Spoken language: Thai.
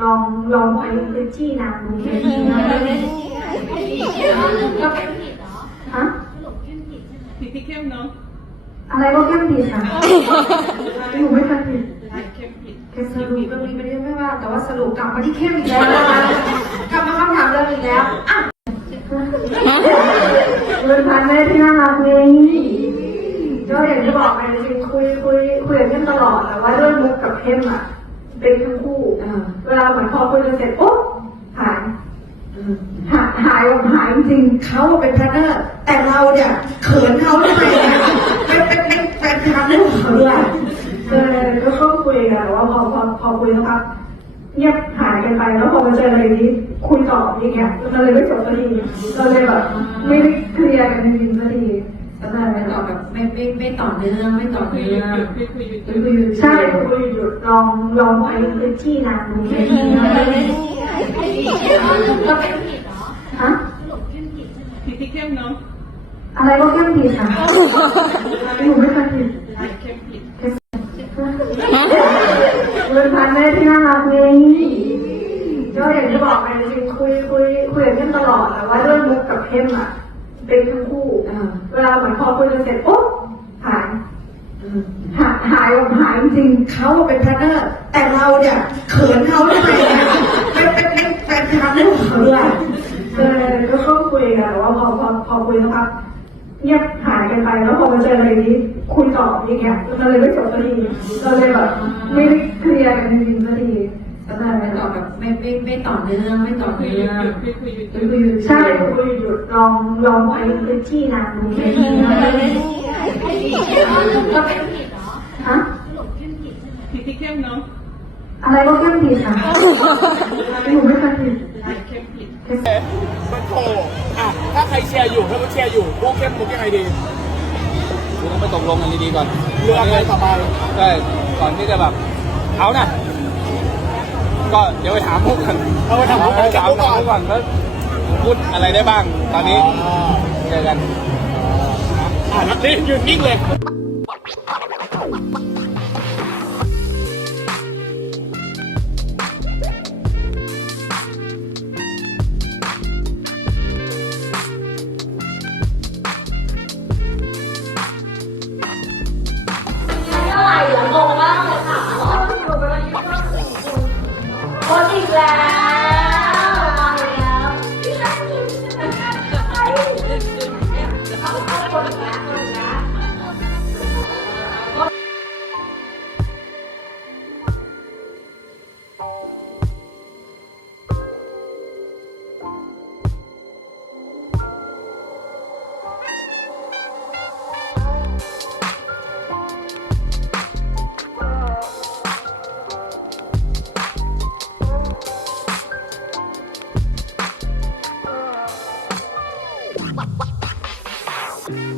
ลองลองไปพื้นที่นะดูเข้มก็ฮะผิดที่เข้มเนาะอะไรก็เข้มผิดนะหนูไม่เคยผิดเข้มผิดแค่สรุปเรื่องนี้ไม่ได้ไม่ว่า แต่ว่าสรุปกลับมาที่เข้มอีกแล้วนะคะกลับมาคำถามเดิมอีกแล้วอะเรื่องพันแม่ที่น่ารักนี้ก็อย่างที่บอกไปจริงคุยคุยคุยกับเข้มตลอดแต่ว่าเรื่องมุกกับเข้มอะ เป็นทั้งคู่เวลาเหมือนพอคุยกันเสร็จปุ๊บหายหายหายแบบหายจริงเขาเป็นพาร์ทเนอร์แต่เราเนี่ยเขินเขาทำไมนะเป็นเป็นเป็นแฟนคลับลูกเขาด้วยเออก็เข้าคุยกันแต่ว่าพอพอพอคุยสักพักเงียบหายกันไปแล้วพอมาเจออะไรนี้คุยต่ออย่างเงี้ยมันเลยไม่จบสักทีเราเลยแบบไม่ได้เคลียร์กันจริงๆสักที สำหรับไม่ต่อแบบไม่ไม่ไม่ต่อเนื่องไม่ต่อคุยเนื่หอยุงดคุยคุยหยุดคุยคุยอยู่ใช่คุยอยู่ลองลองไปพื้นที่นะดูเข้มฮะผิดที่เข้มเนาะอะไรก็เข้มผิดนะหนูไม่เคยผิดเข้มผิดเรื่องพันแม่ที่น่ารักนี้ก็อย่างที่บอกไปจริงๆคุยคุยคุยกับเข้มตลอดแต่ว่าเรื่องมุกกับเข้มอะ เป็นทั้งคู่ เวลาเหมือนพอคุยกันเสร็จปุ๊บหายหายหายแบบหายจริงเขาเป็นพาร์ทเนอร์แต่เราเนี่ยเขินเขาทำไมนะเป็นเป็นเป็นแฟนคลับลูกเขาด้วยเออก็เข้าคุยกันแต่ว่าพอพอพอคุยสักพักเงียบหายกันไปแล้วพอมาเจออะไรนี้คุยต่ออย่างเงี้ยมันเลยไม่จบสักทีเราเลยแบบไม่ได้เคลียร์กันจริงๆสักทีสำหรับไม่ต่อ แบบไม่ไม่ไม่ต่อเนื่องไม่ต่อเนื่องคุยคุยหยุดลองลองไปพื้นที่นะดูเข้มฮะผิดที่เข้มเนาะอะไรก็เข้มผิดนะหนูไม่เคยผิดเข้มผิดมันโผล่อะถ้าใครเชียร์อยู่ถ้าเขาเชียร์อยู่พวกเข้มมุกยังไงดีคือต้องไปตกลงกันดีๆก่อนเลือกอะไรต่อไปใช่ก่อนที่จะแบบเอานะ ก็เดี๋ยวไปถามมุกกันเอาไปถามมุกก่อนถามมุกก่อนมุกก่อนว่าพูดอะไรได้บ้าง ตอนนี้เจอกันอะนักนี้ยืนนิ่งเลย อีกแล้ว เ